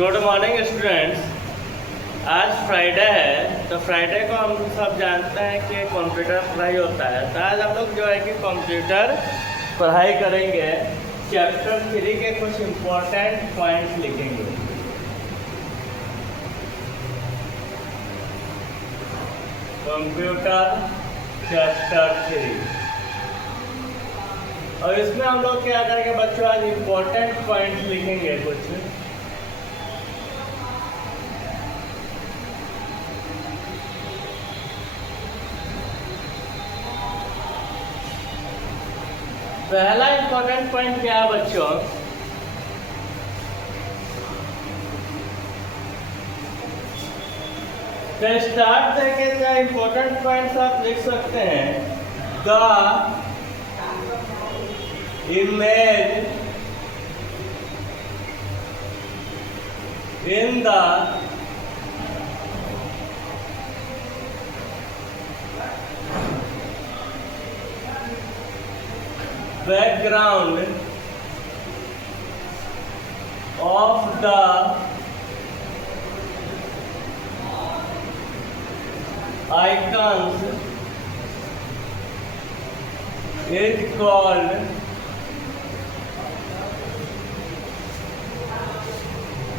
Good morning students. आज फ्राइडे है तो फ्राइडे को हम सब जानते हैं कि कंप्यूटर पढ़ाई होता है। तो आज हम लोग जो है कि कंप्यूटर पढ़ाई करेंगे। चैप्टर 3 के कुछ इम्पोर्टेंट पॉइंट्स लिखेंगे। कंप्यूटर चैप्टर 3 और इसमें हम लोग क्या करेंगे बच्चों, आज इम्पोर्टेंट पॉइंट्स लिखेंगे कुछ। पहला इम्पोर्टेंट पॉइंट क्या है बच्चों, तो स्टार्ट करके क्या इम्पोर्टेंट पॉइंट्स आप लिख सकते हैं। The image in the background of the icons is called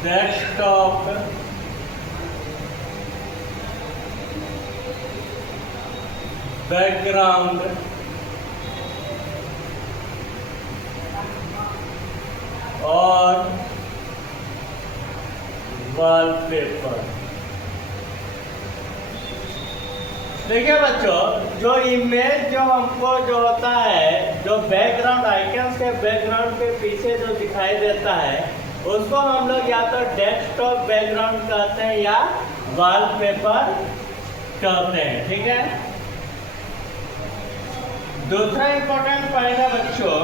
desktop background और वॉलपेपर। देखिए बच्चों, जो इमेज जो हमको जो होता है, जो बैकग्राउंड आइकन्स के बैकग्राउंड के पीछे जो दिखाई देता है, उसको हम लोग या तो डेस्कटॉप बैकग्राउंड कहते हैं या वॉलपेपर कहते हैं। ठीक है। दूसरा इंपॉर्टेंट पॉइंट है बच्चों,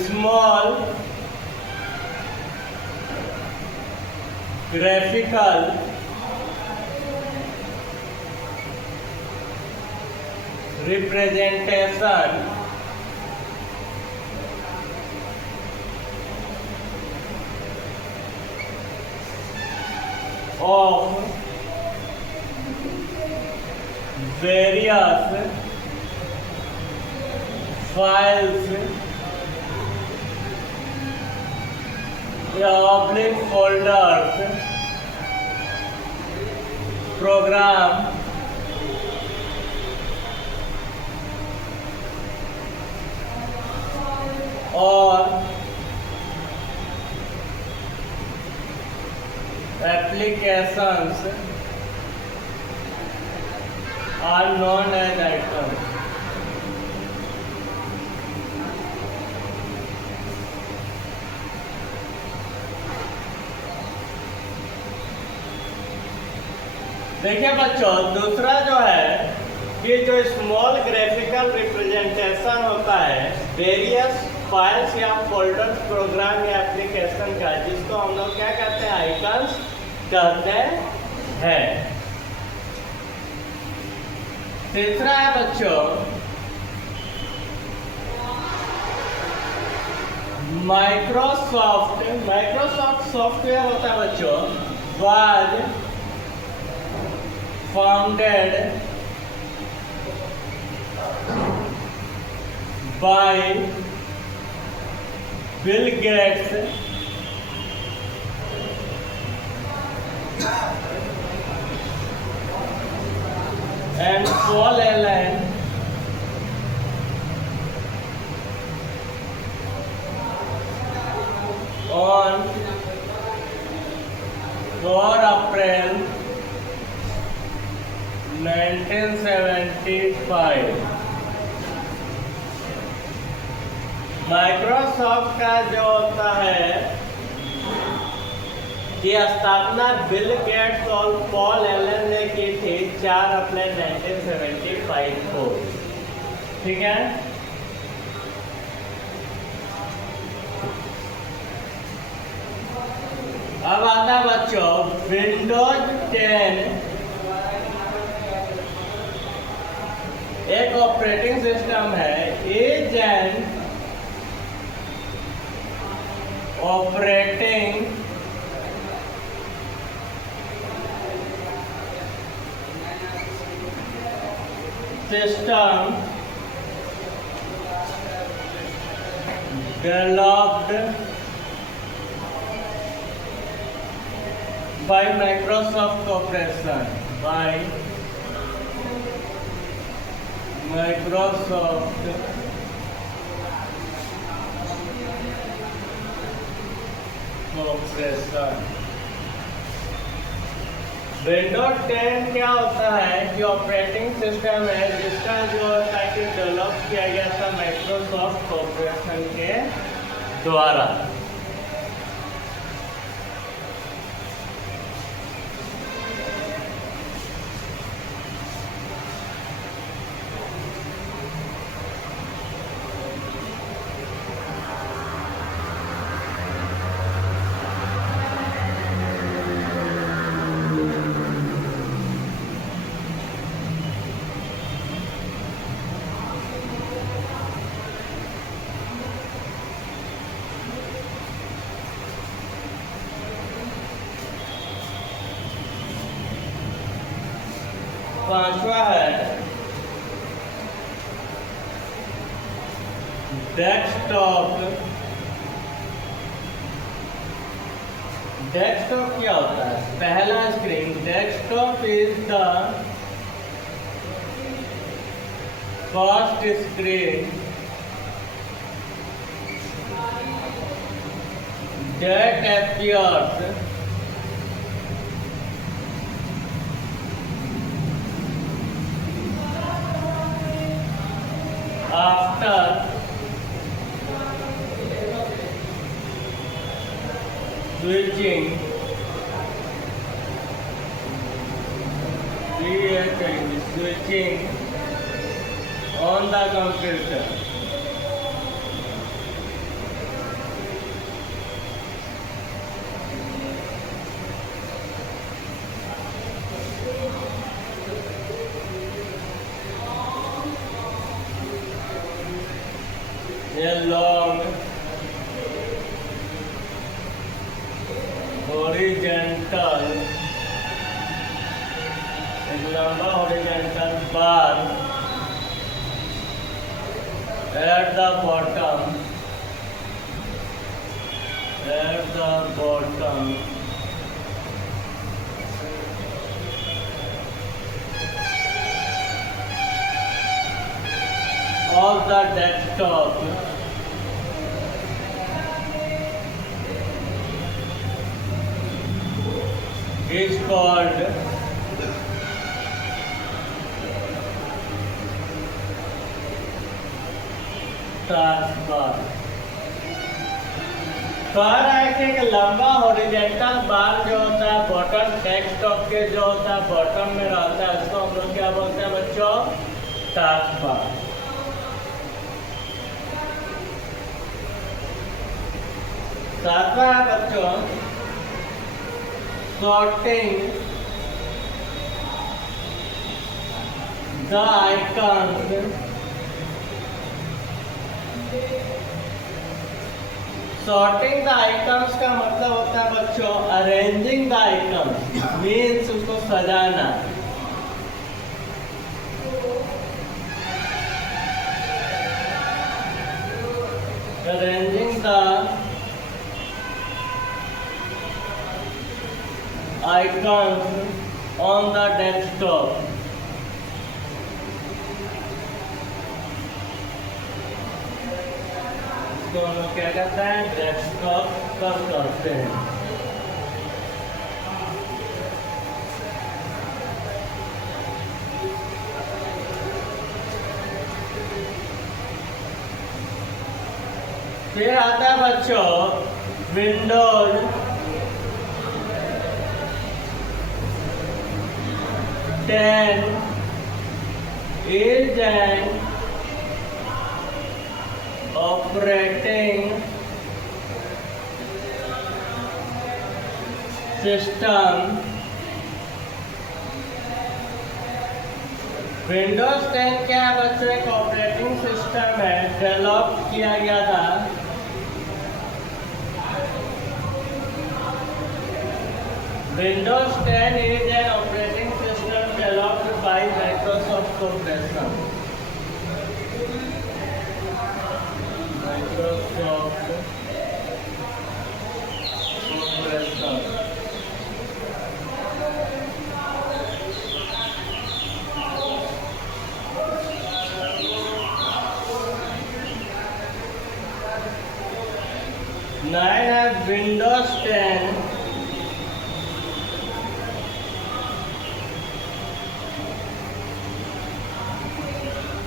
small graphical representation of various files oblique folders, program और applications are known as items। देखिए बच्चों, दूसरा जो है कि जो स्मॉल ग्राफिकल रिप्रेजेंटेशन होता है वेरियस फाइल्स या फोल्डर्स, प्रोग्राम या एप्लीकेशन का, जिसको हम लोग क्या कहते हैं, आइकन्स कहते हैं। तीसरा है बच्चों माइक्रोसॉफ्ट सॉफ्टवेयर होता है बच्चों, was founded by Bill Gates and Paul Allen on 4 April 1975। माइक्रोसॉफ्ट का जो होता है कि स्थापना बिल गेट्स और पॉल एलन ने की थी 4 अप्रैल 1975 को। ठीक है। अब आता है बच्चों विंडोज 10 एक ऑपरेटिंग सिस्टम है, is an operating system developed by Microsoft Corporation, by Microsoft Corporation। Windows 10 क्या होता है कि ऑपरेटिंग सिस्टम है जिसका जो होता है कि डेवलप किया गया था माइक्रोसॉफ्ट कॉर्पोरेशन के द्वारा। पांचवा है डेस्कटॉप। डेस्कटॉप क्या होता है? पहला screen. Desktop is the first screen that appears after switching on the computer। A long horizontal, एक लंबा horizontal bar at the bottom of the desktop is called taskbar। तो आ रहा है कि एक लंबा हॉरिजॉन्टल बार जो होता है बॉटम डेस्कटॉप के जो होता है बॉटम में रहता है उसको हम लोग क्या बोलते हैं बच्चों? टास्कबार। सातवां है बच्चों sorting the icons। sorting the icons का मतलब होता है बच्चों arranging the icons, means उसको सजाना। arranging the icons on the desktop। तो हम लोग क्या करते हैं? डेस्कटॉप पर करते हैं। फिर आता है बच्चों विंडोज 10 is an operating system। Windows 10 क्या है बच्चों? एक ऑपरेटिंग सिस्टम है, डेवलप किया गया था Windows 10 is an operating system developed by Microsoft Corporation. Microsoft Corporation. Nine has Windows 10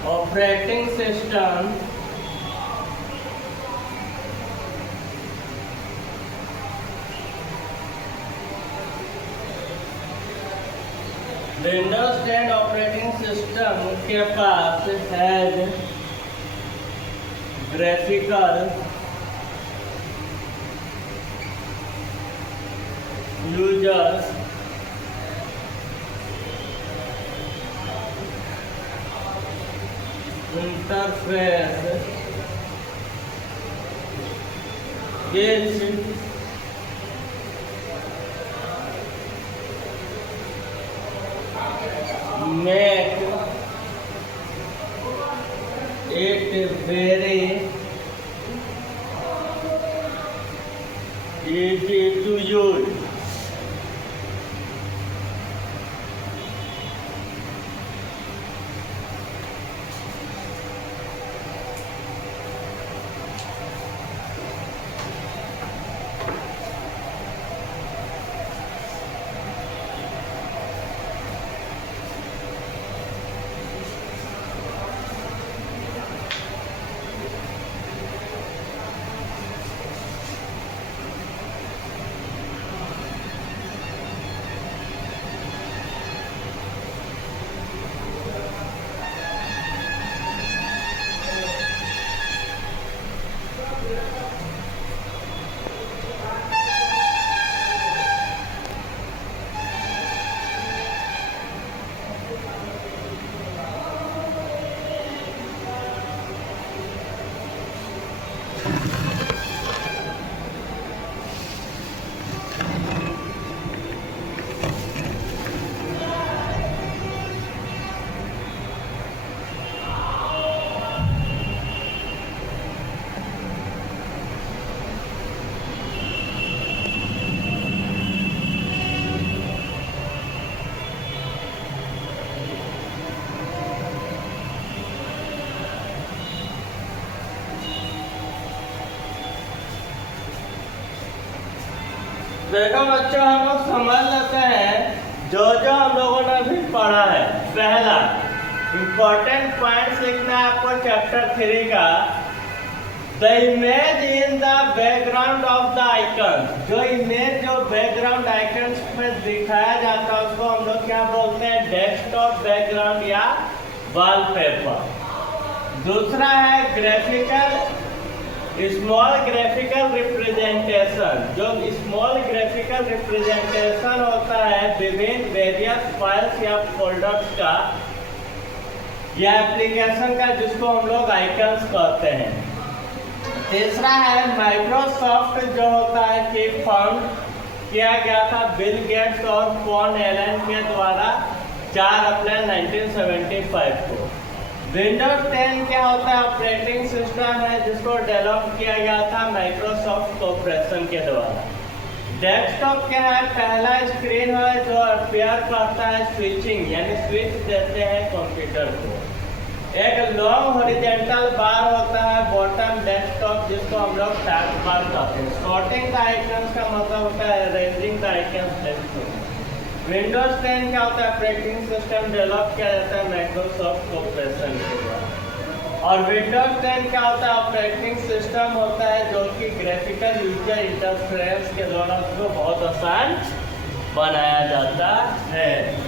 operating system Windows 10 operating system के पास has graphical users interface which make it very easy to use. देखो बच्चों, हम लोग समझ लेते हैं जो हम लोगों ने अभी पढ़ा है। पहला इंपॉर्टेंट पॉइंट्स लिखना है आपको चैप्टर 3 का। The image in the background of the icon. जो इमेज जो बैकग्राउंड आइकन्स में दिखाया जाता है उसको हम लोग क्या बोलते हैं? डेस्कटॉप बैकग्राउंड या वॉलपेपर। दूसरा है ग्राफिकल स्मॉल ग्राफिकल रिप्रेजेंटेशन। जो स्मॉल ग्राफिकल रिप्रेजेंटेशन होता है विभिन्न वेरियस फाइल्स या फोल्डर्स का या एप्लीकेशन का, जिसको हम लोग आइकन्स कहते हैं। तीसरा है माइक्रोसॉफ्ट जो होता है कि फाउंड किया गया था बिल गेट्स और पॉल एलन के द्वारा 4 अप्रैल 1975 को। विंडोज 10 क्या होता है? ऑपरेटिंग सिस्टम है जिसको डेवलप किया गया था माइक्रोसॉफ्ट कॉर्पोरेशन के द्वारा। डेस्कटॉप क्या है? पहला स्क्रीन है जो अपीयर करता है स्विचिंग, यानी स्विच देते हैं कंप्यूटर को। एक लॉन्ग हॉरिजॉन्टल बार होता है बॉटम डेस्कटॉप, जिसको हम लोग टैब बार कहते हैं। सॉर्टिंग द आइकन्स का मतलब होता है arranging the icons desktop. Windows 10 क्या होता है? ऑपरेटिंग सिस्टम डेवलप किया जाता है माइक्रोसॉफ्ट कॉर्पोरेशन के द्वारा। और विंडोज 10 क्या होता है? ऑपरेटिंग सिस्टम होता है जो कि ग्राफिकल यूजर इंटरफेस के द्वारा उसको बहुत आसान बनाया जाता है।